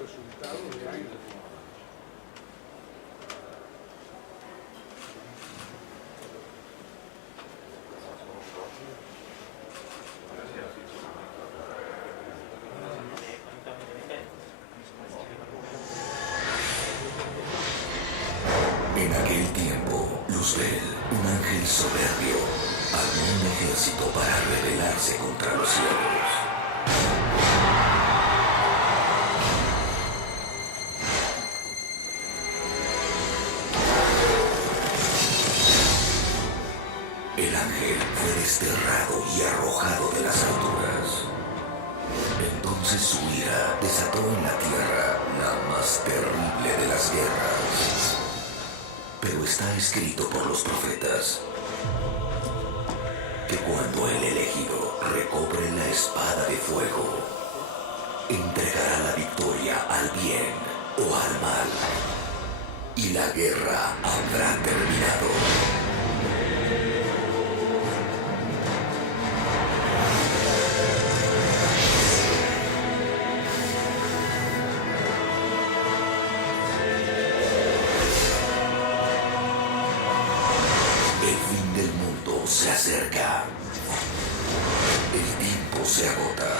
En aquel tiempo, Luzbel, un ángel soberbio, armó un ejército para rebelarse contra los cielos. El ángel fue desterrado y arrojado de las alturas. Entonces su ira desató en la tierra la más terrible de las guerras. Pero está escrito por los profetas que cuando el elegido recobre la espada de fuego, entregará la victoria al bien o al mal, y la guerra habrá terminado. Se acerca. El tiempo se agota.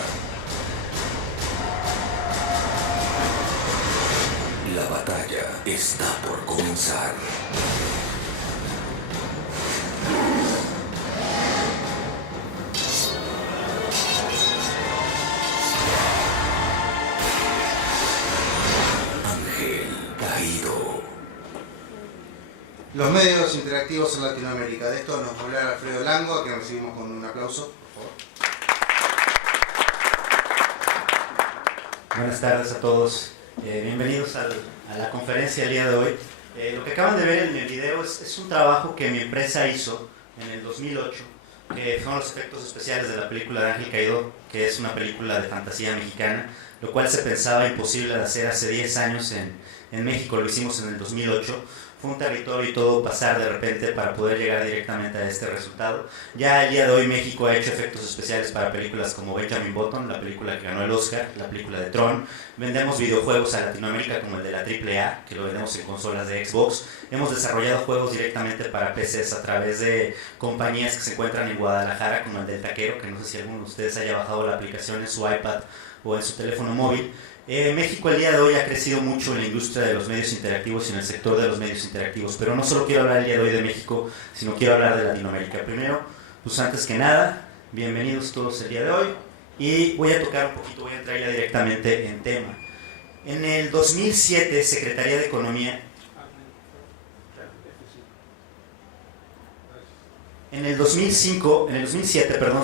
La batalla está por comenzar. Ángel caído. Los medios interactivos en Latinoamérica. De esto nos va a hablar Alfredo Lango, a quien recibimos con un aplauso, por favor. Buenas tardes a todos. Bienvenidos a la conferencia del día de hoy. Lo que acaban de ver en el video es un trabajo que mi empresa hizo en el 2008, que son los efectos especiales de la película de Ángel Caído, que es una película de fantasía mexicana, lo cual se pensaba imposible de hacer hace 10 años en México, lo hicimos en el 2008. Fue un territorio y todo pasar de repente para poder llegar directamente a este resultado. Ya el día de hoy México ha hecho efectos especiales para películas como Benjamin Button, la película que ganó el Oscar, la película de Tron. Vendemos videojuegos a Latinoamérica como el de la AAA, que lo vendemos en consolas de Xbox. Hemos desarrollado juegos directamente para PCs a través de compañías que se encuentran en Guadalajara, como el del Taquero, que no sé si alguno de ustedes haya bajado la aplicación en su iPad o en su teléfono móvil. México el día de hoy ha crecido mucho en la industria de los medios interactivos y en el sector de los medios interactivos, pero no solo quiero hablar el día de hoy de México, sino quiero hablar de Latinoamérica. Primero, pues antes que nada, bienvenidos todos el día de hoy, y voy a tocar un poquito, voy a entrar ya directamente en tema. En el 2007, Secretaría de Economía... En el 2007,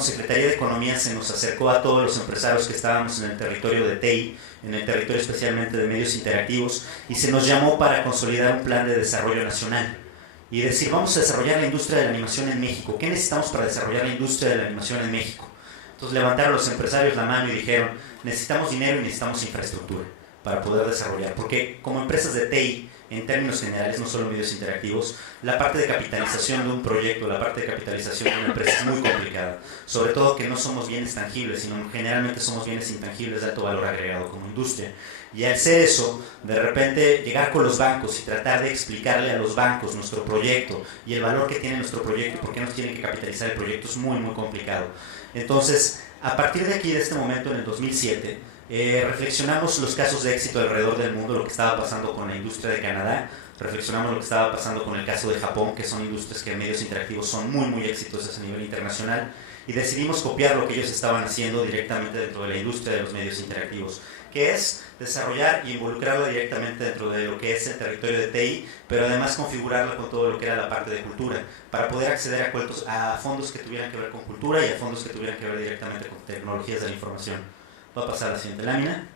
Secretaría de Economía se nos acercó a todos los empresarios que estábamos en el territorio de TI, en el territorio especialmente de medios interactivos, y se nos llamó para consolidar un plan de desarrollo nacional y decir, vamos a desarrollar la industria de la animación en México. ¿Qué necesitamos para desarrollar la industria de la animación en México? Entonces levantaron los empresarios la mano y dijeron, necesitamos dinero y necesitamos infraestructura para poder desarrollar, porque como empresas de TI, en términos generales, no solo medios interactivos, la parte de capitalización de un proyecto, la parte de capitalización de una empresa es muy complicada, sobre todo que no somos bienes tangibles, sino generalmente somos bienes intangibles de alto valor agregado como industria. Y al ser eso, de repente llegar con los bancos y tratar de explicarle a los bancos nuestro proyecto y el valor que tiene nuestro proyecto y por qué nos tienen que capitalizar el proyecto es muy, muy complicado. Entonces, a partir de aquí, de este momento, en el 2007, reflexionamos los casos de éxito alrededor del mundo, lo que estaba pasando con la industria de Canadá, reflexionamos lo que estaba pasando con el caso de Japón, que son industrias que en medios interactivos son muy, muy exitosas a nivel internacional, y decidimos copiar lo que ellos estaban haciendo directamente dentro de la industria de los medios interactivos, que es desarrollar y involucrarlo directamente dentro de lo que es el territorio de TI, pero además configurarlo con todo lo que era la parte de cultura, para poder acceder a fondos que tuvieran que ver con cultura y a fondos que tuvieran que ver directamente con tecnologías de la información. Va a pasar a la siguiente lámina.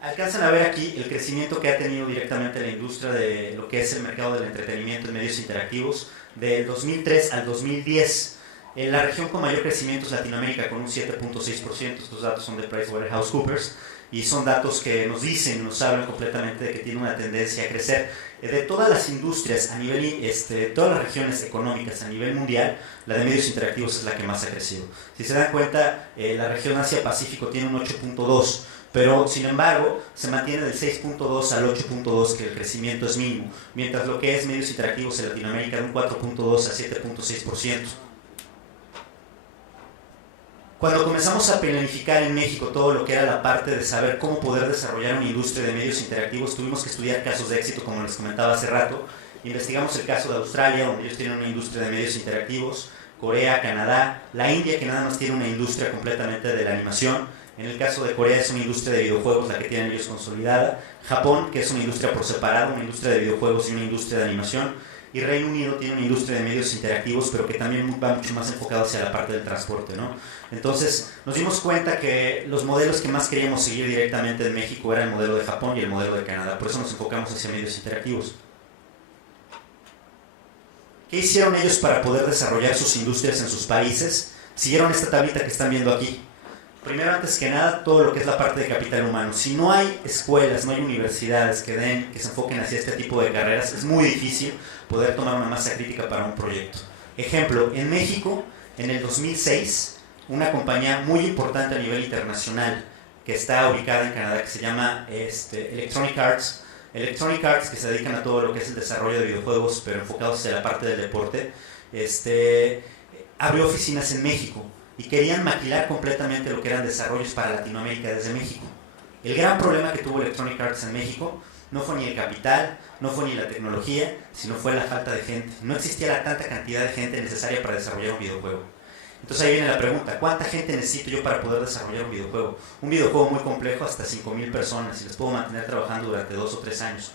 Alcanzan a ver aquí el crecimiento que ha tenido directamente la industria de lo que es el mercado del entretenimiento en medios interactivos del 2003 al 2010. En la región con mayor crecimiento es Latinoamérica, con un 7.6%. Estos datos son de PricewaterhouseCoopers y son datos que nos dicen, nos hablan completamente de que tiene una tendencia a crecer. De todas las industrias a nivel, de todas las regiones económicas a nivel mundial, la de medios interactivos es la que más ha crecido. Si se dan cuenta, la región Asia-Pacífico tiene un 8.2%, Pero, sin embargo, se mantiene del 6.2 al 8.2, que el crecimiento es mínimo, mientras lo que es medios interactivos en Latinoamérica de un 4.2 a 7.6%. Cuando comenzamos a planificar en México todo lo que era la parte de saber cómo poder desarrollar una industria de medios interactivos, tuvimos que estudiar casos de éxito, como les comentaba hace rato. Investigamos el caso de Australia, donde ellos tienen una industria de medios interactivos, Corea, Canadá, la India, que nada más tiene una industria completamente de la animación. En el caso de Corea es una industria de videojuegos la que tienen ellos consolidada, Japón, que es una industria por separado, una industria de videojuegos y una industria de animación, y Reino Unido tiene una industria de medios interactivos, pero que también va mucho más enfocado hacia la parte del transporte, ¿no? Entonces nos dimos cuenta que los modelos que más queríamos seguir directamente en México era el modelo de Japón y el modelo de Canadá, por eso nos enfocamos hacia medios interactivos. ¿Qué hicieron ellos para poder desarrollar sus industrias en sus países? Siguieron esta tablita que están viendo aquí. Primero, antes que nada, todo lo que es la parte de capital humano. Si no hay escuelas, no hay universidades que se enfoquen hacia este tipo de carreras, es muy difícil poder tomar una masa crítica para un proyecto. Ejemplo, en México, en el 2006, una compañía muy importante a nivel internacional, que está ubicada en Canadá, que se llama Electronic Arts, que se dedican a todo lo que es el desarrollo de videojuegos, pero enfocados hacia la parte del deporte, abrió oficinas en México y querían maquilar completamente lo que eran desarrollos para Latinoamérica desde México. El gran problema que tuvo Electronic Arts en México no fue ni el capital, no fue ni la tecnología, sino fue la falta de gente. No existía la tanta cantidad de gente necesaria para desarrollar un videojuego. Entonces ahí viene la pregunta, ¿cuánta gente necesito yo para poder desarrollar un videojuego? Un videojuego muy complejo, hasta 5,000 personas, y les puedo mantener trabajando durante 2 o 3 años.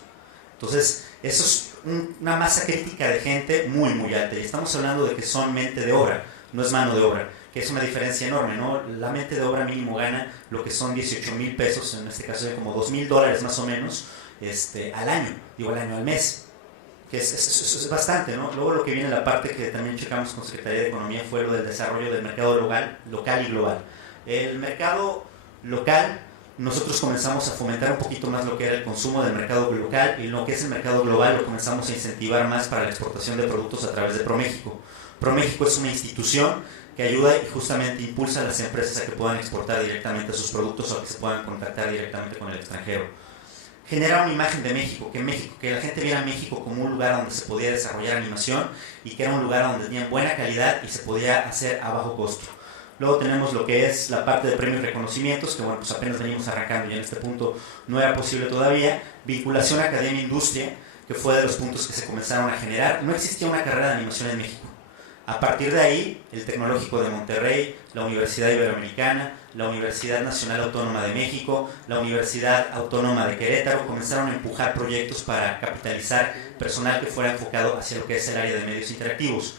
Entonces, eso es una masa crítica de gente muy, muy alta. Y estamos hablando de que son mente de obra, no es mano de obra, que es una diferencia enorme, ¿no? La mente de obra mínimo gana lo que son 18,000 pesos, en este caso como $2,000 más o menos, al año, al mes. Que es bastante, ¿no? Luego lo que viene la parte que también checamos con Secretaría de Economía fue lo del desarrollo del mercado local y global. El mercado local, nosotros comenzamos a fomentar un poquito más lo que era el consumo del mercado local, y lo que es el mercado global lo comenzamos a incentivar más para la exportación de productos a través de ProMéxico. ProMéxico es una institución que ayuda y justamente impulsa a las empresas a que puedan exportar directamente sus productos o a que se puedan contactar directamente con el extranjero. Generar una imagen de México, que la gente viera a México como un lugar donde se podía desarrollar animación y que era un lugar donde tenían buena calidad y se podía hacer a bajo costo. Luego tenemos lo que es la parte de premios y reconocimientos, que bueno, pues apenas venimos arrancando y en este punto no era posible todavía. Vinculación academia-industria, que fue de los puntos que se comenzaron a generar. No existía una carrera de animación en México. A partir de ahí, el Tecnológico de Monterrey, la Universidad Iberoamericana, la Universidad Nacional Autónoma de México, la Universidad Autónoma de Querétaro comenzaron a empujar proyectos para capitalizar personal que fuera enfocado hacia lo que es el área de medios interactivos.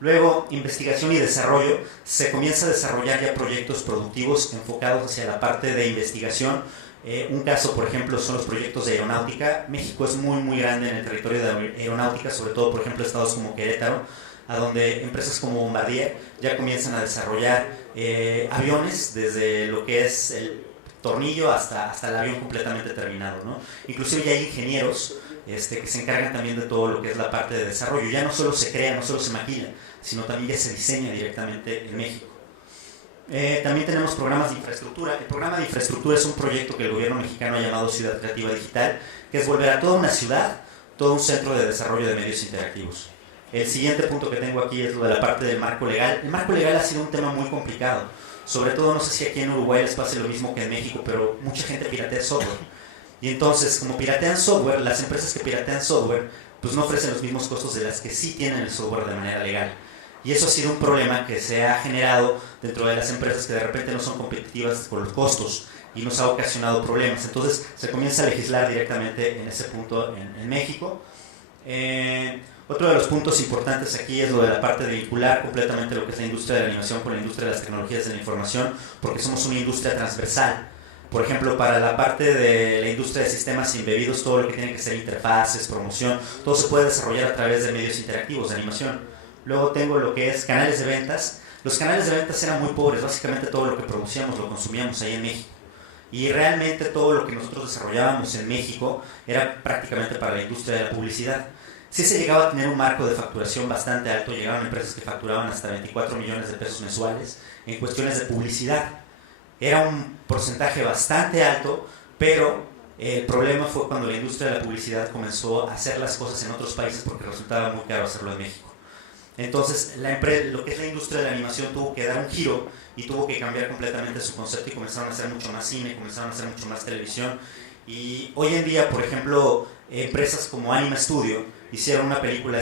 Luego, investigación y desarrollo, se comienza a desarrollar ya proyectos productivos enfocados hacia la parte de investigación. Un caso, por ejemplo, son los proyectos de aeronáutica. México es muy, muy grande en el territorio de aeronáutica, sobre todo, por ejemplo, estados como Querétaro, a donde empresas como Bombardier ya comienzan a desarrollar aviones, desde lo que es el tornillo hasta el avión completamente terminado, ¿no? Inclusive ya hay ingenieros que se encargan también de todo lo que es la parte de desarrollo. Ya no solo se crea, no solo se maquila, sino también ya se diseña directamente en México. También tenemos programas de infraestructura. El programa de infraestructura es un proyecto que el gobierno mexicano ha llamado Ciudad Creativa Digital, que es volver a toda una ciudad, todo un centro de desarrollo de medios interactivos. El siguiente punto que tengo aquí es lo de la parte del marco legal. El marco legal ha sido un tema muy complicado. Sobre todo, no sé si aquí en Uruguay les pase lo mismo que en México, pero mucha gente piratea software. Y entonces, como piratean software, las empresas que piratean software, pues no ofrecen los mismos costos de las que sí tienen el software de manera legal. Y eso ha sido un problema que se ha generado dentro de las empresas que de repente no son competitivas por los costos y nos ha ocasionado problemas. Entonces, se comienza a legislar directamente en ese punto en México. Otro de los puntos importantes aquí es lo de la parte de vincular completamente lo que es la industria de la animación con la industria de las tecnologías de la información, porque somos una industria transversal. Por ejemplo, para la parte de la industria de sistemas embebidos, todo lo que tiene que ser interfaces, promoción, todo se puede desarrollar a través de medios interactivos de animación. Luego tengo lo que es canales de ventas. Los canales de ventas eran muy pobres, básicamente todo lo que producíamos lo consumíamos ahí en México. Y realmente todo lo que nosotros desarrollábamos en México era prácticamente para la industria de la publicidad. Sí se llegaba a tener un marco de facturación bastante alto, llegaban empresas que facturaban hasta 24 millones de pesos mensuales en cuestiones de publicidad, Era un porcentaje bastante alto, pero el problema fue cuando la industria de la publicidad comenzó a hacer las cosas en otros países porque resultaba muy caro hacerlo en México. Entonces, lo que es la industria de la animación tuvo que dar un giro y tuvo que cambiar completamente su concepto y comenzaron a hacer mucho más cine, comenzaron a hacer mucho más televisión. Y hoy en día, por ejemplo, empresas como Anima Studio hicieron una película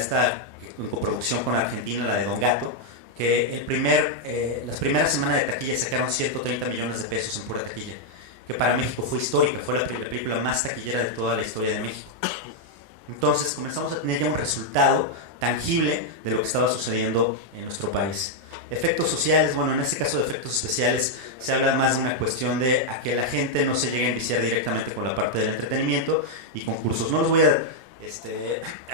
en coproducción con Argentina, la de Don Gato, que las primeras semanas de taquilla sacaron 130 millones de pesos en pura taquilla, que para México fue histórica, fue la película más taquillera de toda la historia de México. Entonces comenzamos a tener ya un resultado tangible de lo que estaba sucediendo en nuestro país. Efectos sociales, bueno, en este caso de efectos especiales se habla más de una cuestión de a que la gente no se llegue a enviciar directamente con la parte del entretenimiento y concursos. No los voy a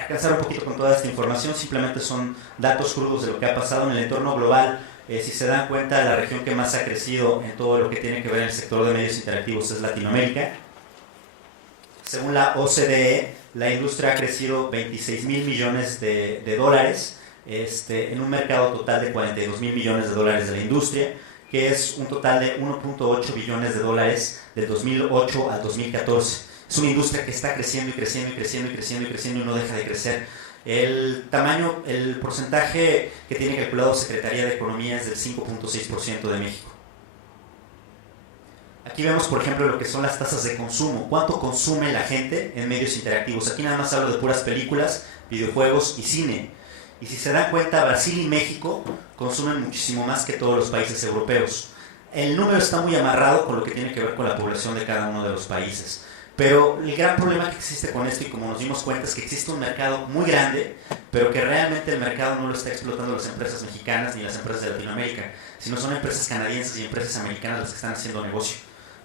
cansar un poquito con toda esta información, simplemente son datos crudos de lo que ha pasado en el entorno global. Si se dan cuenta, la región que más ha crecido en todo lo que tiene que ver en el sector de medios interactivos es Latinoamérica. Según la OCDE, la industria ha crecido 26 mil millones de dólares en un mercado total de 42 mil millones de dólares de la industria, que es un total de 1.8 billones de dólares del 2008 al 2014. Es una industria que está creciendo y creciendo y creciendo y creciendo y creciendo y no deja de crecer. El porcentaje que tiene calculado Secretaría de Economía es del 5.6% de México. Aquí vemos, por ejemplo, lo que son las tasas de consumo. ¿Cuánto consume la gente en medios interactivos? Aquí nada más hablo de puras películas, videojuegos y cine. Y si se dan cuenta, Brasil y México consumen muchísimo más que todos los países europeos. El número está muy amarrado con lo que tiene que ver con la población de cada uno de los países. Pero el gran problema que existe con esto, y como nos dimos cuenta, es que existe un mercado muy grande, pero que realmente el mercado no lo está explotando las empresas mexicanas ni las empresas de Latinoamérica, sino son empresas canadienses y empresas americanas las que están haciendo negocio.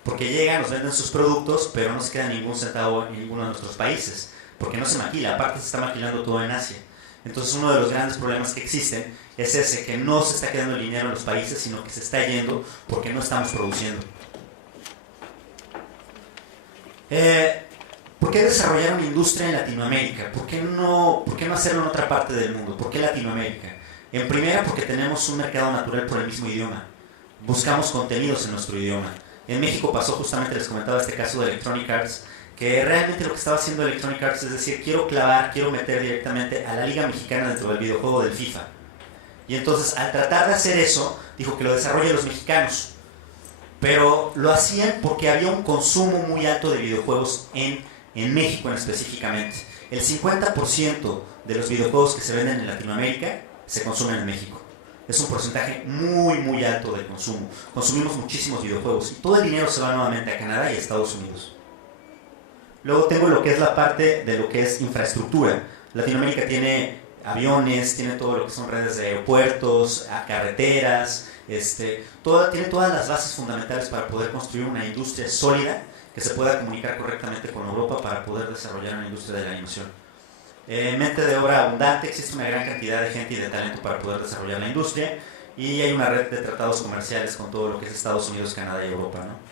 Porque llegan, nos venden sus productos, pero no se queda ningún centavo en ninguno de nuestros países, porque no se maquila, aparte se está maquilando todo en Asia. Entonces uno de los grandes problemas que existen es ese, que no se está quedando el dinero en los países, sino que se está yendo porque no estamos produciendo. ¿Por qué desarrollar una industria en Latinoamérica? ¿Por qué no hacerlo en otra parte del mundo? ¿Por qué Latinoamérica? En primera, porque tenemos un mercado natural por el mismo idioma. Buscamos contenidos en nuestro idioma. En México pasó justamente, les comentaba este caso de Electronic Arts, que realmente lo que estaba haciendo Electronic Arts es decir, quiero meter directamente a la Liga Mexicana dentro del videojuego del FIFA. Y entonces, al tratar de hacer eso, dijo que lo desarrollen los mexicanos. Pero lo hacían porque había un consumo muy alto de videojuegos en México específicamente. El 50% de los videojuegos que se venden en Latinoamérica se consumen en México. Es un porcentaje muy muy alto de consumo. Consumimos muchísimos videojuegos y todo el dinero se va nuevamente a Canadá y a Estados Unidos. Luego tengo lo que es la parte de lo que es infraestructura. Latinoamérica tiene aviones, tiene todo lo que son redes de aeropuertos, carreteras, tiene todas las bases fundamentales para poder construir una industria sólida que se pueda comunicar correctamente con Europa para poder desarrollar una industria de la animación. Mente de obra abundante, existe una gran cantidad de gente y de talento para poder desarrollar la industria y hay una red de tratados comerciales con todo lo que es Estados Unidos, Canadá y Europa, ¿no?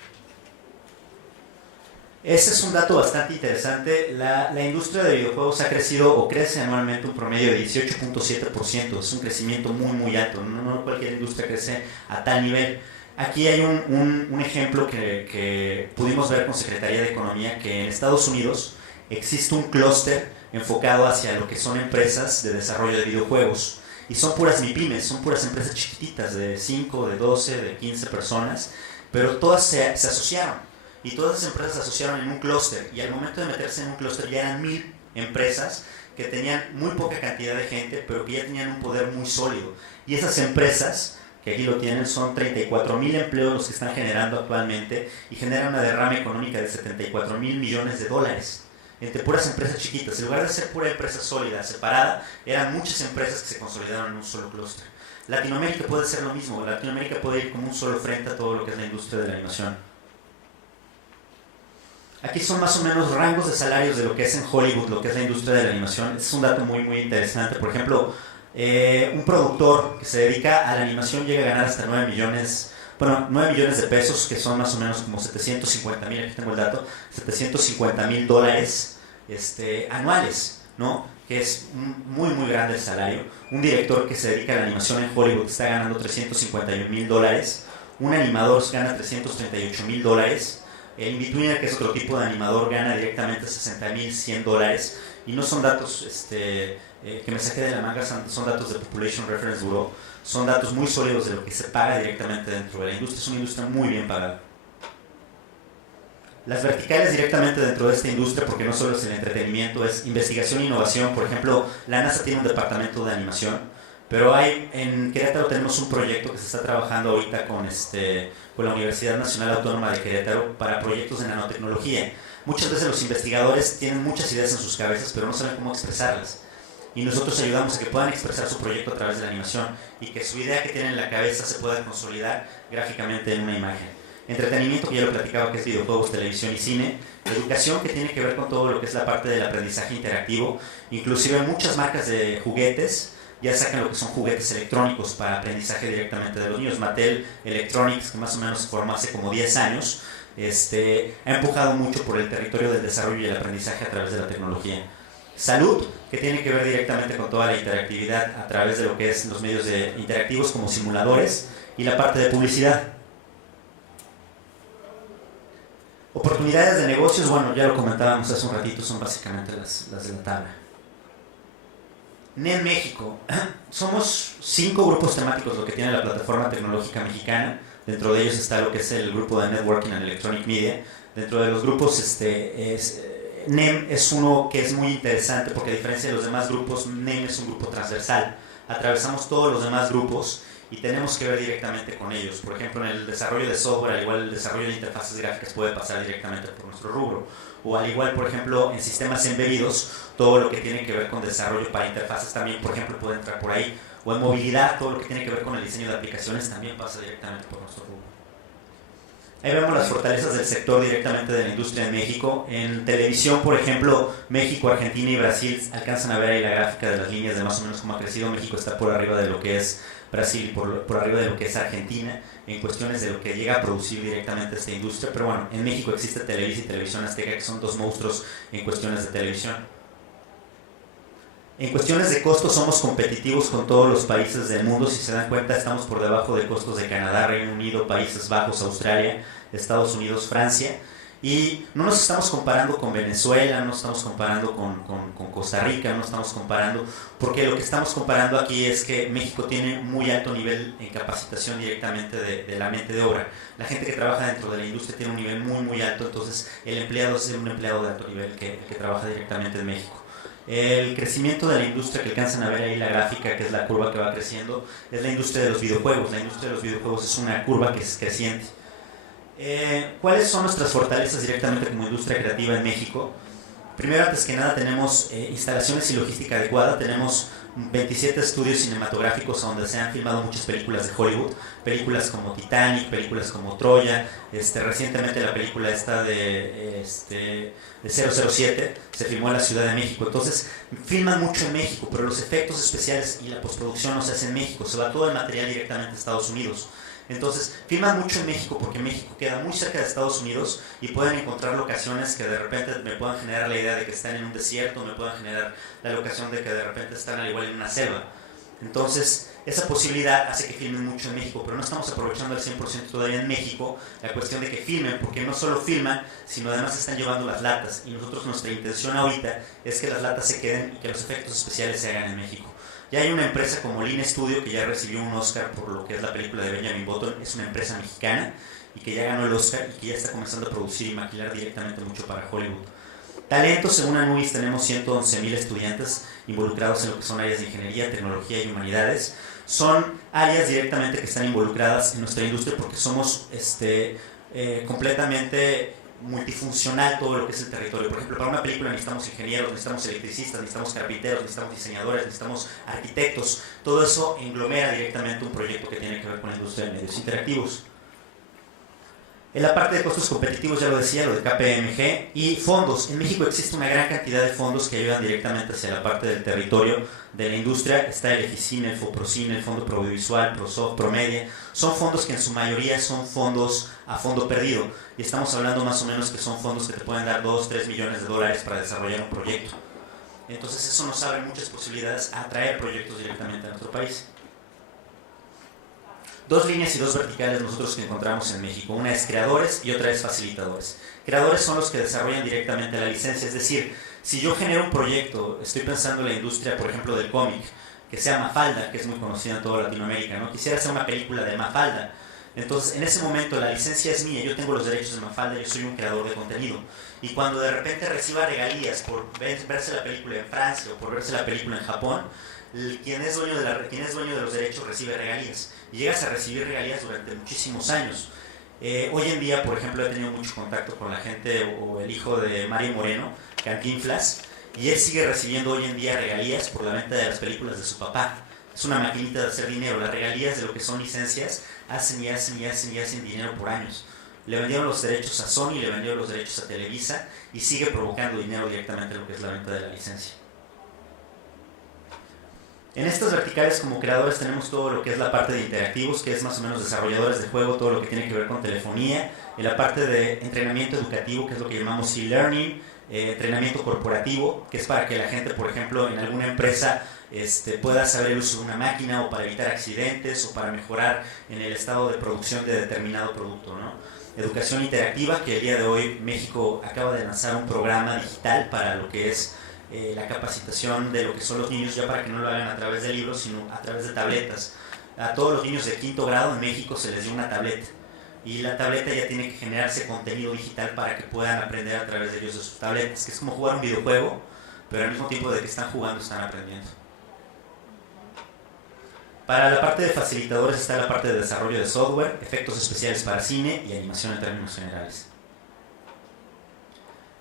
Ese es un dato bastante interesante. La industria de videojuegos ha crecido o crece anualmente un promedio de 18.7%. Es un crecimiento muy muy alto. No cualquier industria crece a tal nivel. Aquí hay un ejemplo que pudimos ver con Secretaría de Economía, que en Estados Unidos existe un clúster enfocado hacia lo que son empresas de desarrollo de videojuegos. Y son puras MIPYMES, son puras empresas chiquititas de 5, de 12, de 15 personas, pero todas se asociaron. Y todas esas empresas se asociaron en un clúster, y al momento de meterse en un clúster ya eran 1000 empresas que tenían muy poca cantidad de gente, pero que ya tenían un poder muy sólido. Y esas empresas, que aquí lo tienen, son 34,000 empleos los que están generando actualmente, y generan una derrama económica de 74,000 millones de dólares. Entre puras empresas chiquitas, en lugar de ser pura empresa sólida, separada, eran muchas empresas que se consolidaron en un solo clúster. Latinoamérica puede ser lo mismo. Latinoamérica puede ir como un solo frente a todo lo que es la industria de la animación. Aquí son más o menos rangos de salarios de lo que es en Hollywood, lo que es la industria de la animación. Este es un dato muy muy interesante. Por ejemplo, un productor que se dedica a la animación llega a ganar hasta 9 millones de pesos, que son más o menos como 750,000, aquí tengo el dato, 750,000 dólares anuales, ¿no? Que es muy muy grande el salario. Un director que se dedica a la animación en Hollywood está ganando 351,000 dólares. un animador gana $338,000, el in-betweener, que es otro tipo de animador, gana directamente $60,100, y no son datos que me saqué de la manga, son datos de Population Reference Bureau, son datos muy sólidos de lo que se paga directamente dentro de la industria. Es una industria muy bien pagada. Las verticales directamente dentro de esta industria, porque no solo es el entretenimiento, es investigación e innovación. Por ejemplo, la NASA tiene un departamento de animación, pero en Querétaro tenemos un proyecto que se está trabajando ahorita con la Universidad Nacional Autónoma de Querétaro para proyectos de nanotecnología. Muchas veces los investigadores tienen muchas ideas en sus cabezas, pero no saben cómo expresarlas. Y nosotros ayudamos a que puedan expresar su proyecto a través de la animación y que su idea que tienen en la cabeza se pueda consolidar gráficamente en una imagen. Entretenimiento, que ya lo platicaba, que es videojuegos, televisión y cine. Educación, que tiene que ver con todo lo que es la parte del aprendizaje interactivo. Inclusive muchas marcas de juguetes ya sacan lo que son juguetes electrónicos para aprendizaje directamente de los niños. Mattel Electronics, que más o menos se formó hace como 10 años, ha empujado mucho por el territorio del desarrollo y el aprendizaje a través de la tecnología. Salud, que tiene que ver directamente con toda la interactividad a través de lo que es los medios interactivos como simuladores, y la parte de publicidad. Oportunidades de negocios, bueno, ya lo comentábamos hace un ratito, son básicamente las de la tabla. NEM México, somos 5 grupos temáticos lo que tiene la plataforma tecnológica mexicana. Dentro de ellos está lo que es el grupo de Networking and Electronic Media. Dentro de los grupos, NEM es uno que es muy interesante porque, a diferencia de los demás grupos, NEM es un grupo transversal. Atravesamos todos los demás grupos y tenemos que ver directamente con ellos. Por ejemplo, en el desarrollo de software, al igual el desarrollo de interfaces gráficas puede pasar directamente por nuestro rubro. O al igual, por ejemplo, en sistemas embebidos, todo lo que tiene que ver con desarrollo para interfaces también, por ejemplo, puede entrar por ahí. O en movilidad, todo lo que tiene que ver con el diseño de aplicaciones también pasa directamente por nuestro rubro. Ahí vemos las fortalezas del sector directamente de la industria en México. En televisión, por ejemplo, México, Argentina y Brasil alcanzan a ver ahí la gráfica de las líneas de más o menos cómo ha crecido. México está por arriba de lo que es Brasil y por arriba de lo que es Argentina en cuestiones de lo que llega a producir directamente esta industria. Pero bueno, en México existe Televisa y Televisión Azteca, que son 2 monstruos en cuestiones de televisión. En cuestiones de costos somos competitivos con todos los países del mundo. Si se dan cuenta, estamos por debajo de costos de Canadá, Reino Unido, Países Bajos, Australia, Estados Unidos, Francia. Y no nos estamos comparando con Venezuela, no estamos comparando con Costa Rica, no estamos comparando, porque lo que estamos comparando aquí es que México tiene muy alto nivel en capacitación directamente de la mente de obra. La gente que trabaja dentro de la industria tiene un nivel muy muy alto, entonces el empleado es un empleado de alto nivel que trabaja directamente en México. El crecimiento de la industria, que alcanzan a ver ahí la gráfica, que es la curva que va creciendo, es la industria de los videojuegos. La industria de los videojuegos es una curva que es creciente. ¿Cuáles son nuestras fortalezas directamente como industria creativa en México? Primero, antes que nada, tenemos instalaciones y logística adecuada. Tenemos 27 estudios cinematográficos donde se han filmado muchas películas de Hollywood, películas como Titanic, películas como Troya, recientemente la película esta de 007 se filmó en la Ciudad de México. Entonces filman mucho en México, pero los efectos especiales y la postproducción no se hace en México, se va todo el material directamente a Estados Unidos. Entonces filman mucho en México porque México queda muy cerca de Estados Unidos y pueden encontrar locaciones que de repente me puedan generar la idea de que están en un desierto, me puedan generar la locación de que de repente están al igual en una selva. Entonces esa posibilidad hace que filmen mucho en México, pero no estamos aprovechando al 100% todavía en México la cuestión de que filmen, porque no solo filman, sino además están llevando las latas, y nosotros, nuestra intención ahorita es que las latas se queden y que los efectos especiales se hagan en México. Ya hay una empresa como Lean Studio que ya recibió un Oscar por lo que es la película de Benjamin Button. Es una empresa mexicana y que ya ganó el Oscar y que ya está comenzando a producir y maquilar directamente mucho para Hollywood. Talentos, según Anubis, tenemos 111,000 estudiantes involucrados en lo que son áreas de ingeniería, tecnología y humanidades. Son áreas directamente que están involucradas en nuestra industria porque somos completamente multifuncional todo lo que es el territorio. Por ejemplo, para una película necesitamos ingenieros, necesitamos electricistas, necesitamos carpinteros, necesitamos diseñadores, necesitamos arquitectos. Todo eso englomera directamente un proyecto que tiene que ver con la industria de medios interactivos. En la parte de costos competitivos ya lo decía, lo de KPMG. Y fondos. En México existe una gran cantidad de fondos que ayudan directamente hacia la parte del territorio de la industria. Está el EGICINE, el FOPROCINE, el Fondo Provisual, ProSoft, Promedia. Son fondos que en su mayoría son fondos a fondo perdido. Y estamos hablando más o menos que son fondos que te pueden dar 2-3 millones de dólares para desarrollar un proyecto. Entonces eso nos abre muchas posibilidades a atraer proyectos directamente a nuestro país. dos líneas y dos verticales nosotros que encontramos en México. Una es creadores y otra es facilitadores. Creadores son los que desarrollan directamente la licencia, es decir, si yo genero un proyecto, estoy pensando en la industria, por ejemplo, del cómic, que sea Mafalda, que es muy conocida en toda Latinoamérica, ¿no? Quisiera hacer una película de Mafalda. Entonces, en ese momento la licencia es mía, yo tengo los derechos de Mafalda, yo soy un creador de contenido. Y cuando de repente reciba regalías por verse la película en Francia o por verse la película en Japón, quien es dueño de los derechos recibe regalías. Y llegas a recibir regalías durante muchísimos años. Hoy en día, por ejemplo, he tenido mucho contacto con la gente o el hijo de Mario Moreno, Cantinflas, y él sigue recibiendo hoy en día regalías por la venta de las películas de su papá. Es una maquinita de hacer dinero. Las regalías de lo que son licencias hacen dinero por años. Le vendieron los derechos a Sony, le vendieron los derechos a Televisa y sigue provocando dinero directamente en lo que es la venta de la licencia. En estas verticales como creadores tenemos todo lo que es la parte de interactivos, que es más o menos desarrolladores de juego, todo lo que tiene que ver con telefonía, y la parte de entrenamiento educativo, que es lo que llamamos e-learning, entrenamiento corporativo, que es para que la gente, por ejemplo, en alguna empresa pueda saber el uso de una máquina o para evitar accidentes o para mejorar en el estado de producción de determinado producto, ¿no? Educación interactiva, que el día de hoy México acaba de lanzar un programa digital para lo que es la capacitación de lo que son los niños, ya para que no lo hagan a través de libros, sino a través de tabletas. A todos los niños de quinto grado en México se les dio una tableta. Y la tableta ya tiene que generarse contenido digital para que puedan aprender a través de ellos de sus tabletas, que es como jugar un videojuego, pero al mismo tiempo de que están jugando están aprendiendo. Para la parte de facilitadores está la parte de desarrollo de software, efectos especiales para cine y animación en términos generales.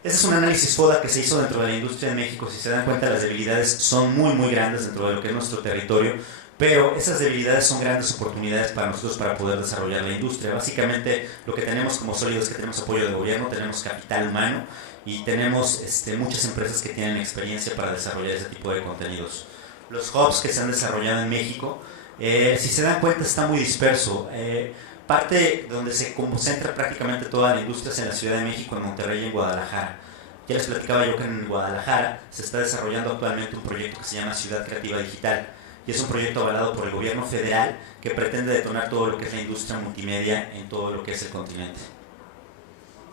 Este es un análisis FODA que se hizo dentro de la industria de México. Si se dan cuenta, las debilidades son muy grandes dentro de lo que es nuestro territorio, pero esas debilidades son grandes oportunidades para nosotros para poder desarrollar la industria. Básicamente lo que tenemos como sólido es que tenemos apoyo de gobierno, tenemos capital humano y tenemos muchas empresas que tienen experiencia para desarrollar ese tipo de contenidos. Los hubs que se han desarrollado en México, si se dan cuenta, está muy disperso. Parte donde se concentra prácticamente toda la industria es en la Ciudad de México, en Monterrey y en Guadalajara. Ya les platicaba yo que en Guadalajara se está desarrollando actualmente un proyecto que se llama Ciudad Creativa Digital, y es un proyecto avalado por el gobierno federal que pretende detonar todo lo que es la industria multimedia en todo lo que es el continente.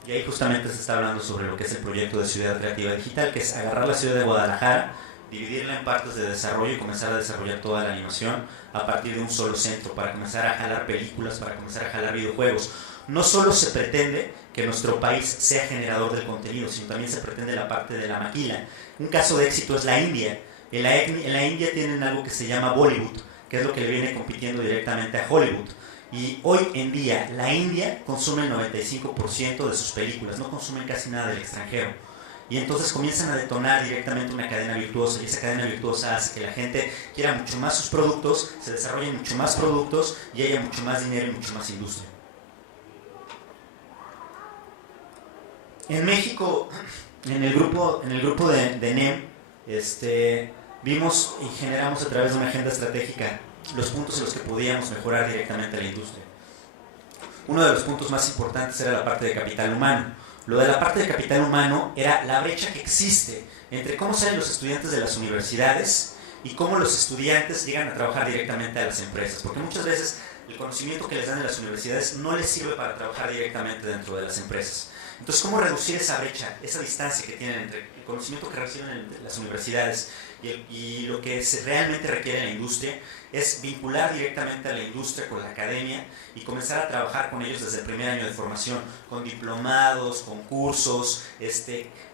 Y ahí justamente se está hablando sobre lo que es el proyecto de Ciudad Creativa Digital, que es agarrar la ciudad de Guadalajara, dividirla en partes de desarrollo y comenzar a desarrollar toda la animación a partir de un solo centro, para comenzar a jalar películas, para comenzar a jalar videojuegos. No solo se pretende que nuestro país sea generador del contenido, sino también se pretende la parte de la maquila. Un caso de éxito es la India. En la India tienen algo que se llama Bollywood, que es lo que le viene compitiendo directamente a Hollywood. Y hoy en día la India consume el 95% de sus películas, no consumen casi nada del extranjero. Y entonces comienzan a detonar directamente una cadena virtuosa, y esa cadena virtuosa hace que la gente quiera mucho más sus productos, se desarrollen mucho más productos y haya mucho más dinero y mucho más industria. En México, en el grupo de NEM, vimos y generamos a través de una agenda estratégica los puntos en los que podíamos mejorar directamente a la industria. Uno de los puntos más importantes era la parte de capital humano. Lo de la parte de capital humano era la brecha que existe entre cómo salen los estudiantes de las universidades y cómo los estudiantes llegan a trabajar directamente a las empresas, porque muchas veces el conocimiento que les dan en las universidades no les sirve para trabajar directamente dentro de las empresas. Entonces, ¿cómo reducir esa brecha, esa distancia que tienen entre el conocimiento que reciben en las universidades y lo que se realmente requiere en la industria? Es vincular directamente a la industria con la academia y comenzar a trabajar con ellos desde el primer año de formación, con diplomados, con cursos,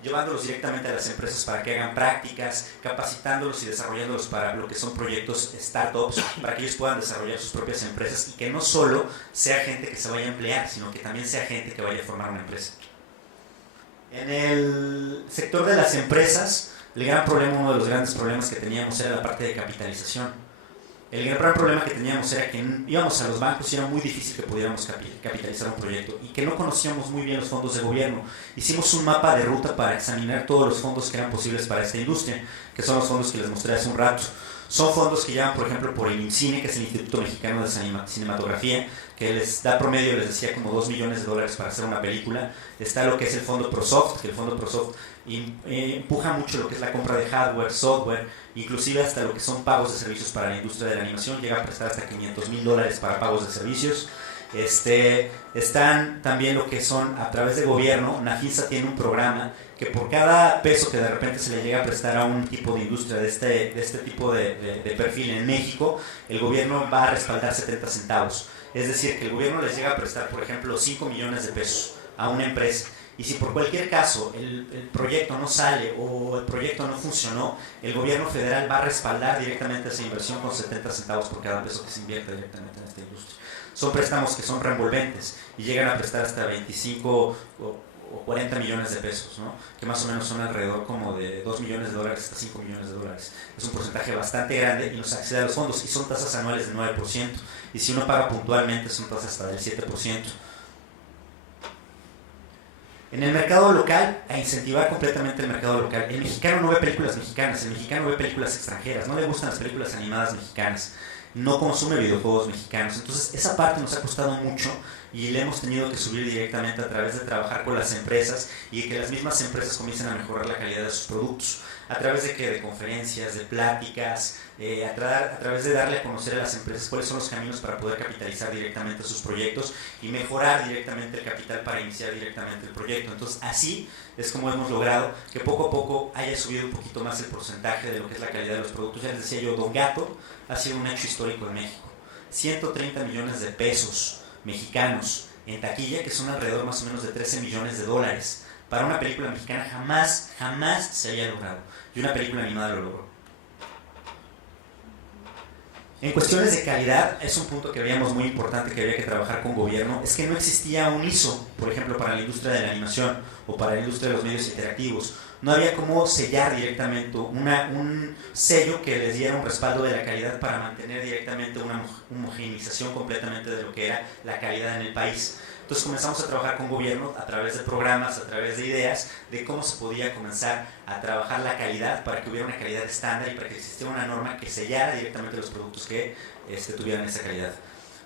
llevándolos directamente a las empresas para que hagan prácticas, capacitándolos y desarrollándolos para lo que son proyectos startups, para que ellos puedan desarrollar sus propias empresas y que no solo sea gente que se vaya a emplear, sino que también sea gente que vaya a formar una empresa. En el sector de las empresas, uno de los grandes problemas que teníamos era la parte de capitalización. El gran problema que teníamos era que íbamos a los bancos y era muy difícil que pudiéramos capitalizar un proyecto y que no conocíamos muy bien los fondos de gobierno. Hicimos un mapa de ruta para examinar todos los fondos que eran posibles para esta industria, que son los fondos que les mostré hace un rato. Son fondos que llevan, por ejemplo, por el INCINE, que es el Instituto Mexicano de Cinematografía, que les da promedio, les decía, como $2 millones para hacer una película. Está lo que es el fondo ProSoft, que el fondo ProSoft empuja mucho lo que es la compra de hardware, software, inclusive hasta lo que son pagos de servicios para la industria de la animación. Llega a prestar hasta $500,000 para pagos de servicios. Están también lo que son a través de gobierno. Nafisa tiene un programa que por cada peso que de repente se le llega a prestar a un tipo de industria de este tipo de perfil en México, el gobierno va a respaldar 70 centavos. Es decir, que el gobierno les llega a prestar, por ejemplo, 5 millones de pesos a una empresa, y si por cualquier caso el proyecto no sale o el proyecto no funcionó, el gobierno federal va a respaldar directamente esa inversión con 70 centavos por cada peso que se invierta directamente en esta industria. Son préstamos que son revolventes y llegan a prestar hasta 25 o 40 millones de pesos, ¿no? Que más o menos son alrededor como de $2 millones hasta $5 millones. Es un porcentaje bastante grande y nos accede a los fondos, y son tasas anuales del 9%, y si uno paga puntualmente son tasas hasta del 7%. En el mercado local, a incentivar completamente el mercado local. El mexicano no ve películas mexicanas, el mexicano ve películas extranjeras, no le gustan las películas animadas mexicanas, no consume videojuegos mexicanos. Entonces esa parte nos ha costado mucho y le hemos tenido que subir directamente a través de trabajar con las empresas y que las mismas empresas comiencen a mejorar la calidad de sus productos. ¿A través de qué? De conferencias, de pláticas, a través de darle a conocer a las empresas cuáles son los caminos para poder capitalizar directamente sus proyectos y mejorar directamente el capital para iniciar directamente el proyecto. Entonces así es como hemos logrado que poco a poco haya subido un poquito más el porcentaje de lo que es la calidad de los productos. Ya les decía yo, Don Gato ha sido un hecho histórico en México. 130 millones de pesos mexicanos en taquilla, que son alrededor más o menos de $13 millones. Para una película mexicana jamás se haya logrado, y una película animada lo logró. En cuestiones de calidad, es un punto que veíamos muy importante que había que trabajar con gobierno, es que no existía un ISO, por ejemplo, para la industria de la animación o para la industria de los medios interactivos. No había cómo sellar directamente un sello que les diera un respaldo de la calidad para mantener directamente una homogeneización completamente de lo que era la calidad en el país. Entonces comenzamos a trabajar con gobierno a través de programas, a través de ideas de cómo se podía comenzar a trabajar la calidad para que hubiera una calidad estándar y para que existiera una norma que sellara directamente los productos que tuvieran esa calidad.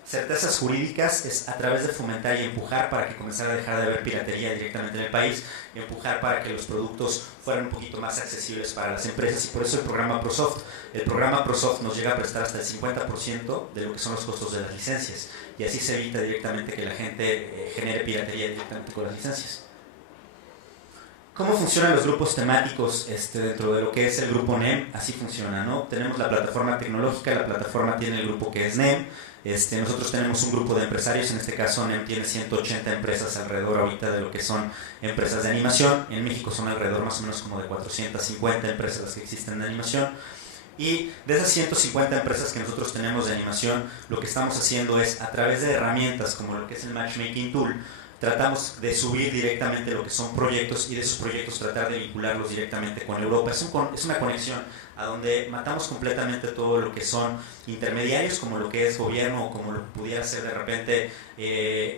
Certezas jurídicas es a través de fomentar y empujar para que comenzara a dejar de haber piratería directamente en el país, y empujar para que los productos fueran un poquito más accesibles para las empresas, y por eso el programa ProSoft. El programa ProSoft nos llega a prestar hasta el 50% de lo que son los costos de las licencias, y así se evita directamente que la gente genere piratería directamente con las licencias. ¿Cómo funcionan los grupos temáticos dentro de lo que es el grupo NEM? Así funciona, ¿no? Tenemos la plataforma tecnológica, la plataforma tiene el grupo que es NEM. Nosotros tenemos un grupo de empresarios, en este caso NEM tiene 180 empresas alrededor ahorita de lo que son empresas de animación. En México son alrededor más o menos como de 450 empresas las que existen de animación. Y de esas 150 empresas que nosotros tenemos de animación, lo que estamos haciendo es, a través de herramientas como lo que es el Matchmaking Tool, tratamos de subir directamente lo que son proyectos, y de esos proyectos tratar de vincularlos directamente con Europa. Es una conexión a donde matamos completamente todo lo que son intermediarios, como lo que es gobierno o como lo que pudiera ser de repente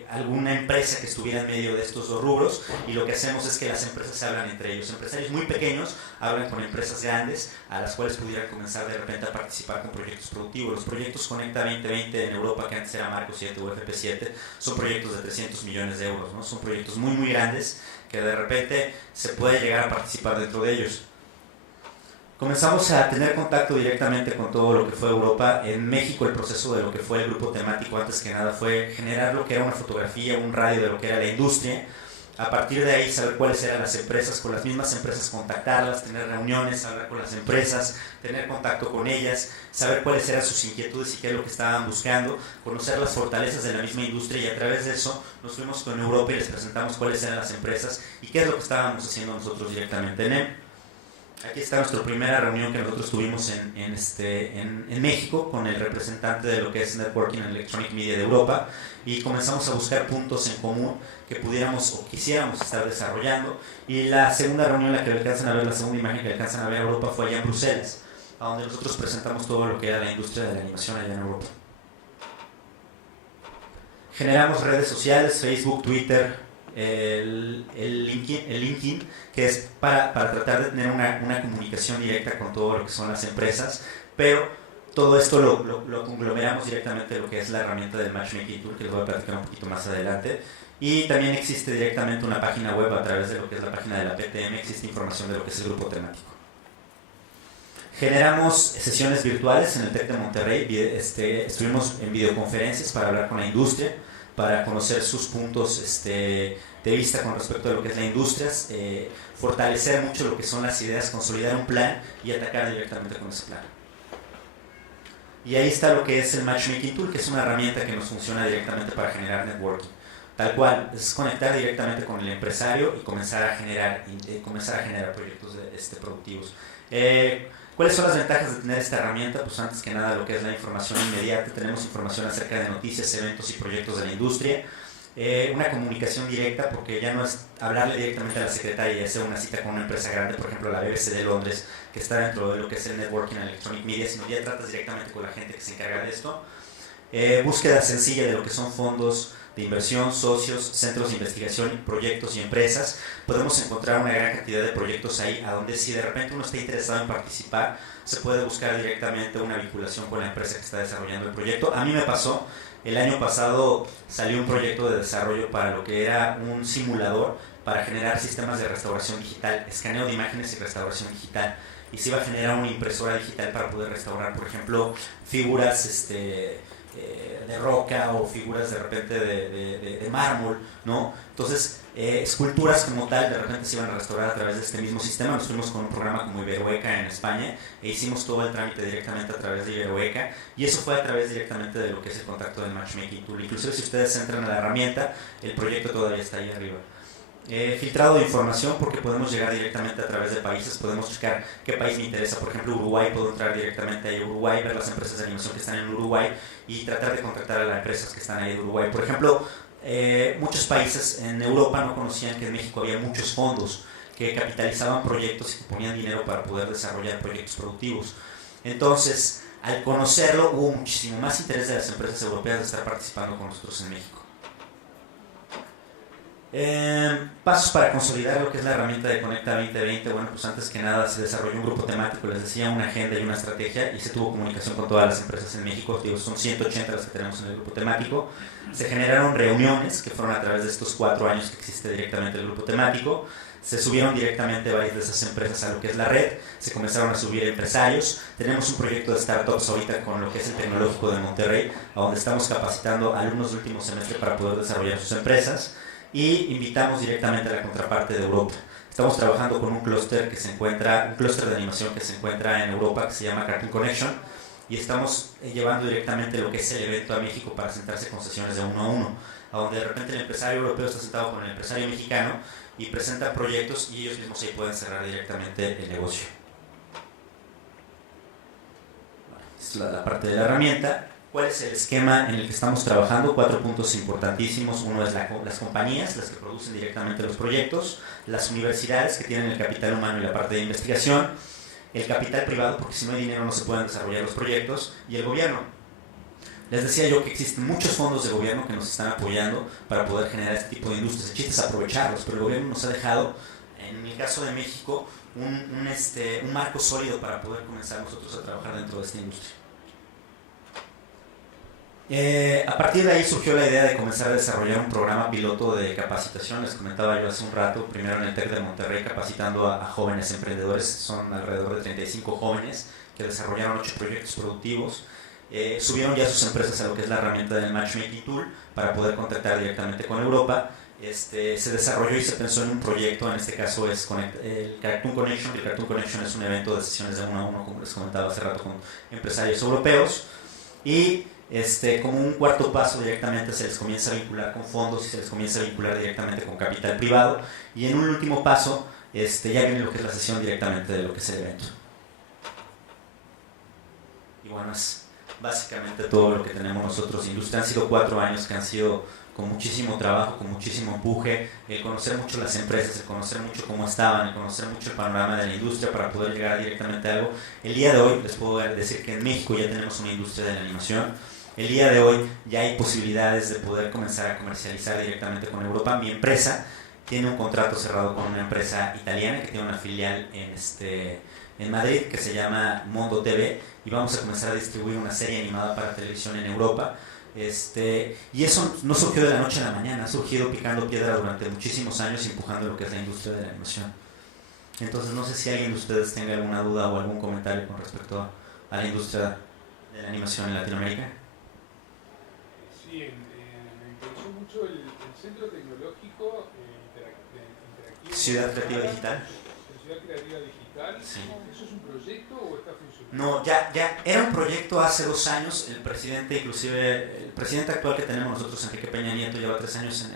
alguna empresa que estuviera en medio de estos dos rubros, y lo que hacemos es que las empresas se hablan entre ellos. Empresarios muy pequeños hablan con empresas grandes a las cuales pudieran comenzar de repente a participar con proyectos productivos. Los proyectos Conecta 2020 en Europa, que antes era Marco 7 o FP7, son proyectos de 300 millones de euros, ¿no? Son proyectos muy grandes que de repente se puede llegar a participar dentro de ellos. Comenzamos a tener contacto directamente con todo lo que fue Europa. En México el proceso de lo que fue el grupo temático antes que nada fue generar lo que era una fotografía, un radio de lo que era la industria. A partir de ahí saber cuáles eran las empresas, con las mismas empresas contactarlas, tener reuniones, hablar con las empresas, tener contacto con ellas, saber cuáles eran sus inquietudes y qué es lo que estaban buscando, conocer las fortalezas de la misma industria, y a través de eso nos fuimos con Europa y les presentamos cuáles eran las empresas y qué es lo que estábamos haciendo nosotros directamente en NEM. Aquí está nuestra primera reunión que nosotros tuvimos en México con el representante de lo que es Networking and Electronic Media de Europa, y comenzamos a buscar puntos en común que pudiéramos o quisiéramos estar desarrollando. Y la segunda reunión, la que alcanzan a ver, la segunda imagen que alcanzan a ver a Europa, fue allá en Bruselas, a donde nosotros presentamos todo lo que era la industria de la animación allá en Europa. Generamos redes sociales, Facebook, Twitter, el LinkedIn, que es para tratar de tener una comunicación directa con todo lo que son las empresas, pero todo esto lo conglomeramos directamente en lo que es la herramienta del Matchmaking Tool, que les voy a platicar un poquito más adelante. Y también existe directamente una página web a través de lo que es la página de la PTM, existe información de lo que es el grupo temático. Generamos sesiones virtuales en el TEC de Monterrey, estuvimos en videoconferencias para hablar con la industria, para conocer sus puntos de vista con respecto a lo que es la industria, fortalecer mucho lo que son las ideas, consolidar un plan y atacar directamente con ese plan. Y ahí está lo que es el Matchmaking Tool, que es una herramienta que nos funciona directamente para generar networking. Tal cual, es conectar directamente con el empresario y comenzar a generar proyectos productivos. ¿Cuáles son las ventajas de tener esta herramienta? Pues antes que nada lo que es la información inmediata, tenemos información acerca de noticias, eventos y proyectos de la industria, una comunicación directa, porque ya no es hablarle directamente a la secretaria y hacer una cita con una empresa grande, por ejemplo la BBC de Londres, que está dentro de lo que es el Networking Electronic Media, sino ya tratas directamente con la gente que se encarga de esto. Búsqueda sencilla de lo que son fondos de inversión, socios, centros de investigación, proyectos y empresas. Podemos encontrar una gran cantidad de proyectos ahí, a donde si de repente uno está interesado en participar, se puede buscar directamente una vinculación con la empresa que está desarrollando el proyecto. A mí me pasó, el año pasado salió un proyecto de desarrollo para lo que era un simulador para generar sistemas de restauración digital, escaneo de imágenes y restauración digital. Y se iba a generar una impresora digital para poder restaurar, por ejemplo, figuras de roca o figuras de repente de mármol, ¿no? Entonces, esculturas como tal de repente se iban a restaurar a través de este mismo sistema. Nos fuimos con un programa como Iberoeca en España e hicimos todo el trámite directamente a través de Iberoeca, y eso fue a través directamente de lo que es el contacto del Matchmaking Tool. Inclusive si ustedes entran a la herramienta, el proyecto todavía está ahí arriba. Filtrado de información, porque podemos llegar directamente a través de países, podemos buscar qué país me interesa. Por ejemplo, Uruguay, puedo entrar directamente a Uruguay, ver las empresas de animación que están en Uruguay y tratar de contactar a las empresas que están ahí en Uruguay. Por ejemplo, muchos países en Europa no conocían que en México había muchos fondos que capitalizaban proyectos y que ponían dinero para poder desarrollar proyectos productivos. Entonces, al conocerlo, hubo muchísimo más interés de las empresas europeas de estar participando con nosotros en México. Pasos para consolidar lo que es la herramienta de Conecta 2020. Bueno, pues antes que nada se desarrolló un grupo temático, les decía, una agenda y una estrategia, y se tuvo comunicación con todas las empresas en México. Digo, son 180 las que tenemos en el grupo temático. Se generaron reuniones que fueron a través de estos 4 años que existe directamente el grupo temático. Se subieron directamente varias de esas empresas a lo que es la red, se comenzaron a subir empresarios. Tenemos un proyecto de startups ahorita con lo que es el Tecnológico de Monterrey, a donde estamos capacitando a alumnos de último semestre para poder desarrollar sus empresas. Y invitamos directamente a la contraparte de Europa. Estamos trabajando con un clúster de animación que se encuentra en Europa, que se llama Cartoon Connection, y estamos llevando directamente lo que es el evento a México para sentarse con sesiones de 1 a 1, a donde de repente el empresario europeo está sentado con el empresario mexicano y presentan proyectos y ellos mismos ahí pueden cerrar directamente el negocio. Bueno, esta es la parte de la herramienta. ¿Cuál es el esquema en el que estamos trabajando? 4 puntos importantísimos. Uno es las compañías, las que producen directamente los proyectos, las universidades que tienen el capital humano y la parte de investigación, el capital privado, porque si no hay dinero no se pueden desarrollar los proyectos, y el gobierno. Les decía yo que existen muchos fondos de gobierno que nos están apoyando para poder generar este tipo de industrias. El chiste es aprovecharlos, pero el gobierno nos ha dejado, en el caso de México, un marco sólido para poder comenzar nosotros a trabajar dentro de esta industria. A partir de ahí surgió la idea de comenzar a desarrollar un programa piloto de capacitación. Les comentaba yo hace un rato, primero en el TEC de Monterrey, capacitando a jóvenes emprendedores. Son alrededor de 35 jóvenes que desarrollaron 8 proyectos productivos. Subieron ya sus empresas a lo que es la herramienta del Matchmaking Tool para poder contactar directamente con Europa. Se desarrolló y se pensó en un proyecto, en este caso es el Cartoon Connection. El Cartoon Connection es un evento de sesiones de 1 a 1, como les comentaba hace rato, con empresarios europeos. Y como un cuarto paso directamente se les comienza a vincular con fondos y se les comienza a vincular directamente con capital privado, y en un último paso ya viene lo que es la sesión directamente de lo que es el evento. Y bueno, es básicamente todo lo que tenemos nosotros. Industria han sido 4 años que han sido con muchísimo trabajo, con muchísimo empuje, conocer mucho las empresas, conocer mucho cómo estaban, conocer mucho el panorama de la industria para poder llegar directamente a algo. El día de hoy les puedo decir que en México ya tenemos una industria de la animación. El día de hoy ya hay posibilidades de poder comenzar a comercializar directamente con Europa. Mi empresa tiene un contrato cerrado con una empresa italiana que tiene una filial en Madrid que se llama Mondo TV, y vamos a comenzar a distribuir una serie animada para televisión en Europa. Y eso no surgió de la noche a la mañana, ha surgido picando piedra durante muchísimos años y empujando lo que es la industria de la animación. Entonces no sé si alguien de ustedes tenga alguna duda o algún comentario con respecto a la industria de la animación en Latinoamérica. Sí, me interesó mucho el Centro Tecnológico Interactivo. Ciudad Creativa Digital. Ciudad Creativa Digital. Sí. ¿Eso es un proyecto o está funcionando? No, ya era un proyecto hace 2 años. El presidente, inclusive, el presidente actual que tenemos nosotros, Enrique Peña Nieto, lleva 3 años en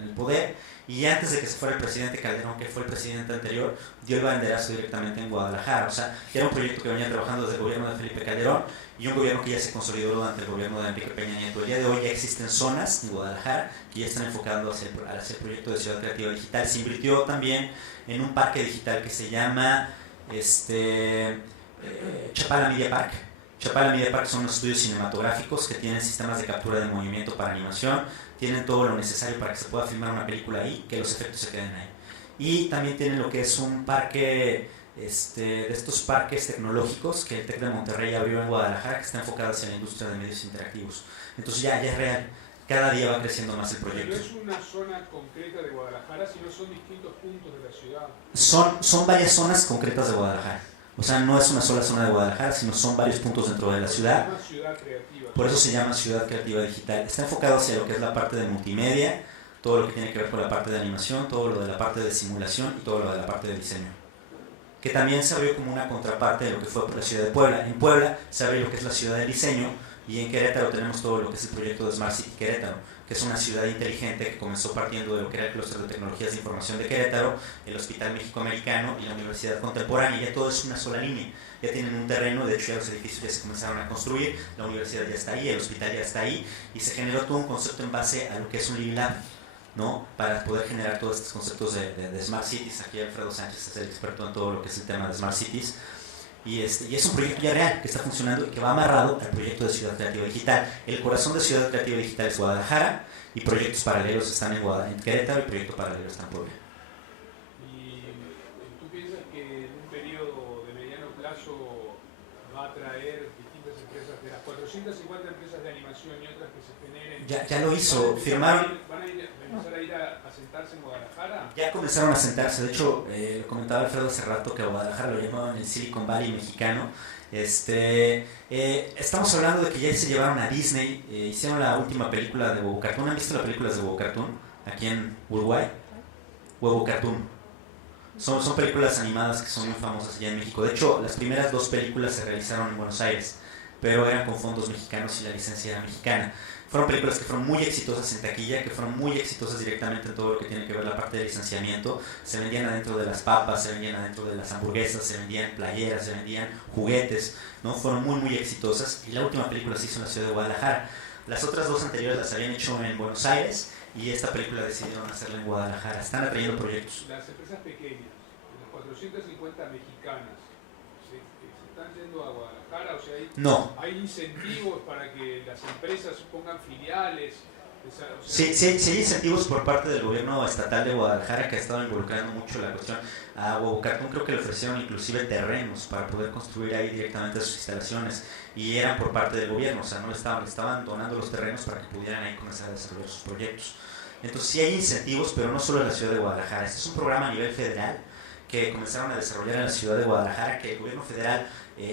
el poder. Y antes de que se fuera el presidente Calderón, que fue el presidente anterior, dio el banderazo directamente en Guadalajara. O sea, era un proyecto que venía trabajando desde el gobierno de Felipe Calderón y un gobierno que ya se consolidó durante el gobierno de Enrique Peña Nieto. El día de hoy ya existen zonas en Guadalajara que ya están enfocando hacia el proyecto de Ciudad Creativa Digital. Se invirtió también en un parque digital que se llama Chapala Media Park. Chapala Media Park son unos estudios cinematográficos que tienen sistemas de captura de movimiento para animación, tienen todo lo necesario para que se pueda filmar una película ahí, que los efectos se queden ahí. Y también tienen lo que es un parque, de estos parques tecnológicos que el TEC de Monterrey abrió en Guadalajara, que está enfocado hacia la industria de medios interactivos. Entonces ya es real, cada día va creciendo más el proyecto. No es una zona concreta de Guadalajara, sino son distintos puntos de la ciudad. Son varias zonas concretas de Guadalajara. O sea, no es una sola zona de Guadalajara, sino son varios puntos dentro de la ciudad. Es una ciudad creativa. Por eso se llama Ciudad Creativa Digital. Está enfocado hacia lo que es la parte de multimedia, todo lo que tiene que ver con la parte de animación, todo lo de la parte de simulación y todo lo de la parte de diseño. Que también se abrió como una contraparte de lo que fue la ciudad de Puebla. En Puebla se abrió lo que es la ciudad del diseño, y en Querétaro tenemos todo lo que es el proyecto de Smart City Querétaro, que es una ciudad inteligente que comenzó partiendo de lo que era el clúster de tecnologías de información de Querétaro, el Hospital México-Americano y la Universidad Contemporánea. Ya todo es una sola línea, ya tienen un terreno, de hecho ya los edificios ya se comenzaron a construir, la universidad ya está ahí, el hospital ya está ahí, y se generó todo un concepto en base a lo que es un Live Lab, ¿no? Para poder generar todos estos conceptos de Smart Cities. Aquí Alfredo Sánchez es el experto en todo lo que es el tema de Smart Cities. Y es un proyecto ya real, que está funcionando y que va amarrado al proyecto de Ciudad Creativa Digital. El corazón de Ciudad Creativa Digital es Guadalajara, y proyectos paralelos están en Querétaro, y proyectos paralelos están en Puebla. ¿Y tú piensas que en un periodo de mediano plazo va a traer distintas empresas, de las 450 empresas de animación y otras que se generen? Ya lo hizo, firmaron. ¿Van a empezar a ir a sentarse en Guadalajara? Ya comenzaron a sentarse. De hecho, lo comentaba Alfredo hace rato, que a Guadalajara lo llamaban el Silicon Valley mexicano. Estamos hablando de que ya se llevaron a Disney, hicieron la última película de Huevo Cartoon. ¿Han visto las películas de Huevo Cartoon aquí en Uruguay? Huevo Cartoon. Son películas animadas que son muy famosas allá en México. De hecho, las primeras 2 películas se realizaron en Buenos Aires, pero eran con fondos mexicanos y la licencia era mexicana. Fueron películas que fueron muy exitosas en taquilla, que fueron muy exitosas directamente en todo lo que tiene que ver la parte de licenciamiento. Se vendían adentro de las papas, se vendían adentro de las hamburguesas, se vendían playeras, se vendían juguetes, ¿no? Fueron muy exitosas, y la última película se hizo en la ciudad de Guadalajara. Las otras 2 anteriores las habían hecho en Buenos Aires, y esta película decidieron hacerla en Guadalajara. Están atrayendo proyectos. Las empresas pequeñas, las 450 mexicanas, ¿se están yendo a Guadalajara? O sea, ¿hay incentivos para que las empresas pongan filiales? Sí, hay incentivos por parte del gobierno estatal de Guadalajara, que ha estado involucrando mucho la cuestión. A Huevo Cartoon creo que le ofrecieron inclusive terrenos para poder construir ahí directamente sus instalaciones, y eran por parte del gobierno. O sea, no le estaban donando los terrenos para que pudieran ahí comenzar a desarrollar sus proyectos. Entonces sí hay incentivos, pero no solo en la ciudad de Guadalajara. Este es un programa a nivel federal que comenzaron a desarrollar en la ciudad de Guadalajara, que el gobierno federal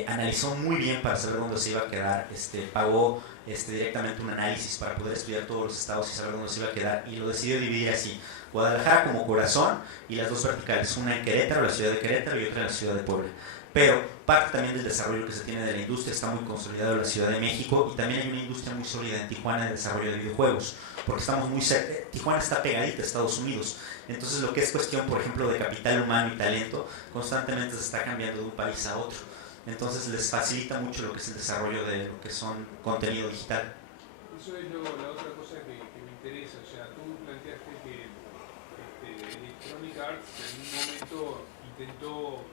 analizó muy bien para saber dónde se iba a quedar. Pagó directamente un análisis para poder estudiar todos los estados y saber dónde se iba a quedar, y lo decidió dividir así: Guadalajara como corazón y las 2 verticales, una en Querétaro, la ciudad de Querétaro, y otra en la ciudad de Puebla. Pero parte también del desarrollo que se tiene de la industria está muy consolidado en la Ciudad de México, y también hay una industria muy sólida en Tijuana de desarrollo de videojuegos, porque estamos muy cerca. Tijuana está pegadita a Estados Unidos. Entonces lo que es cuestión, por ejemplo, de capital humano y talento, constantemente se está cambiando de un país a otro. Entonces les facilita mucho lo que es el desarrollo de lo que son contenido digital. Eso es la otra cosa que me interesa. O sea, tú planteaste que Electronic Arts en un momento intentó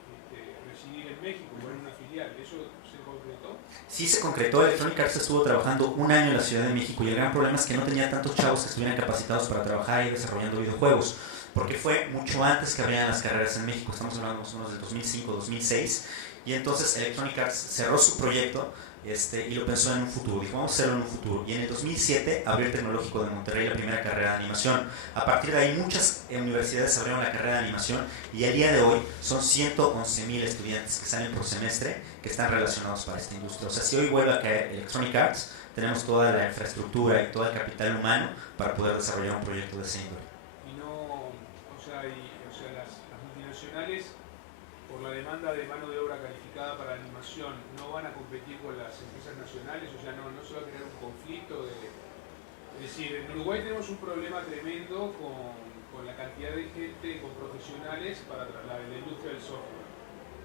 residir en México, poner una filial. ¿Eso se concretó? Sí se concretó. Electronic Arts estuvo trabajando un año en la Ciudad de México y el gran problema es que no tenía tantos chavos que estuvieran capacitados para trabajar y desarrollando videojuegos, porque fue mucho antes que abrieran las carreras en México. Estamos hablando más o menos del 2005, 2006, y entonces Electronic Arts cerró su proyecto y lo pensó en un futuro. Dijo, vamos a hacerlo en un futuro. Y en el 2007 abrió el Tecnológico de Monterrey la primera carrera de animación. A partir de ahí muchas universidades abrieron la carrera de animación y al día de hoy son 111,000 estudiantes que salen por semestre que están relacionados para esta industria. O sea, si hoy vuelve a caer Electronic Arts, tenemos toda la infraestructura y todo el capital humano para poder desarrollar un proyecto de esa índole. Y no, las multinacionales, por la demanda de mano de obra calificada para animación, no van a competir con las empresas nacionales, o sea, no se va a crear un conflicto es decir, en Uruguay tenemos un problema tremendo con la cantidad de gente, con profesionales para la industria del software,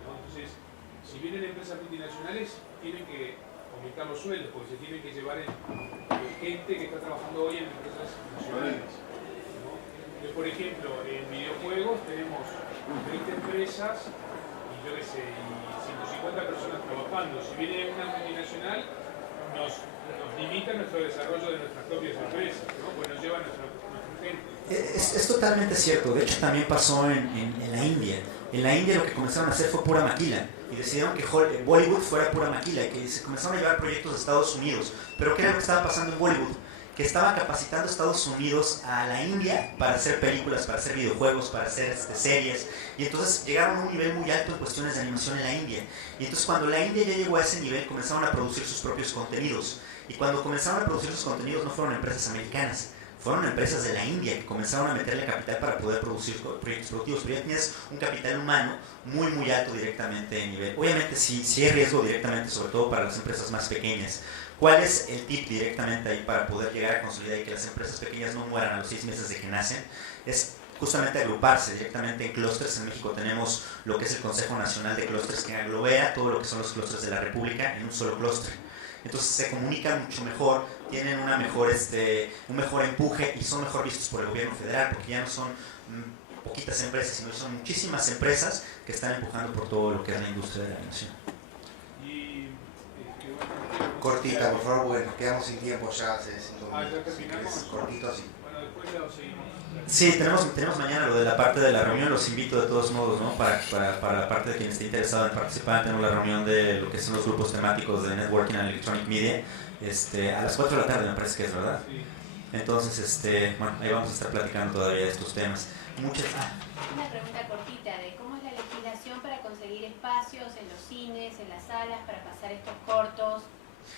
¿no? Entonces, si vienen empresas multinacionales, tienen que aumentar los sueldos, porque se tienen que llevar gente que está trabajando hoy en empresas nacionales, ¿no? Entonces, por ejemplo, en videojuegos tenemos 20 empresas y yo qué sé, y 150 personas trabajando. Si viene una multinacional, nos limita nuestro desarrollo de nuestras propias empresas, ¿no? Pues nos lleva nuestra gente. Es totalmente cierto. De hecho, también pasó en la India. En la India lo que comenzaron a hacer fue pura maquila y decidieron que Bollywood fuera pura maquila y que se comenzaron a llevar proyectos de Estados Unidos. Pero ¿qué era lo que estaba pasando en Bollywood? Que estaban capacitando a Estados Unidos a la India para hacer películas, para hacer videojuegos, para hacer series, y entonces llegaron a un nivel muy alto en cuestiones de animación en la India. Y entonces cuando la India ya llegó a ese nivel, comenzaron a producir sus propios contenidos, y cuando comenzaron a producir sus contenidos no fueron empresas americanas, fueron empresas de la India que comenzaron a meterle capital para poder producir proyectos productivos, pero ya tienes un capital humano muy muy alto directamente en nivel. Obviamente sí hay riesgo directamente, sobre todo para las empresas más pequeñas. ¿Cuál es el tip directamente ahí para poder llegar a consolidar y que las empresas pequeñas no mueran a los 6 meses de que nacen? Es justamente agruparse directamente en clústeres. En México tenemos lo que es el Consejo Nacional de Clústeres, que aglomera todo lo que son los clústeres de la República en un solo clúster. Entonces se comunican mucho mejor, tienen un mejor empuje y son mejor vistos por el gobierno federal, porque ya no son poquitas empresas, sino que son muchísimas empresas que están empujando por todo lo que es la industria de la animación. Cortita, por favor, porque nos quedamos sin tiempo ya hace 5 minutos. ¿Ya terminamos? Cortito así. Bueno, después lo seguimos. Sí, tenemos mañana lo de la parte de la reunión, los invito de todos modos, ¿no? Para la parte de quien esté interesado en participar, tenemos la reunión de lo que son los grupos temáticos de Networking and Electronic Media, a las 4 de la tarde me parece que es, ¿verdad? Sí. Entonces, bueno, ahí vamos a estar platicando todavía de estos temas. Una pregunta cortita de cómo es la legislación para conseguir espacios en los cines, en las salas, para pasar estos cortos.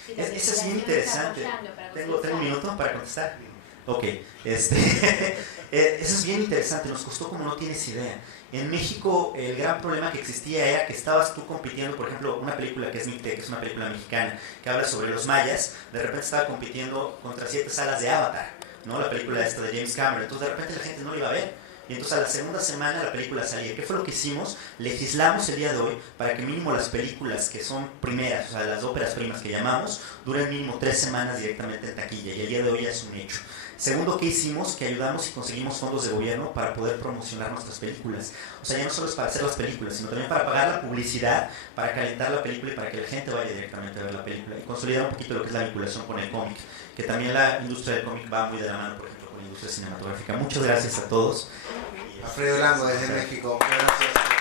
Si la Eso es legislación bien interesante. está apoyando para ¿Tengo conseguir un salas. minuto para contestar? Ok, eso es bien interesante, nos costó como no tienes idea. En México el gran problema que existía era que estabas tú compitiendo, por ejemplo, una película que es Mictec, que es una película mexicana, que habla sobre los mayas, de repente estaba compitiendo contra 7 salas de Avatar, ¿no? La película esta de James Cameron, entonces de repente la gente no la iba a ver. Y entonces a la segunda semana la película salía. ¿Qué fue lo que hicimos? Legislamos el día de hoy para que mínimo las películas que son primeras, o sea, las óperas primas que llamamos, duren mínimo 3 semanas directamente en taquilla, y el día de hoy ya es un hecho. Segundo, ¿qué hicimos? Que ayudamos y conseguimos fondos de gobierno para poder promocionar nuestras películas. O sea, ya no solo es para hacer las películas, sino también para pagar la publicidad, para calentar la película y para que la gente vaya directamente a ver la película. Y consolidar un poquito lo que es la vinculación con el cómic, que también la industria del cómic va muy de la mano, por ejemplo, con la industria cinematográfica. Muchas gracias a todos. Alfredo Lango desde México. Gracias.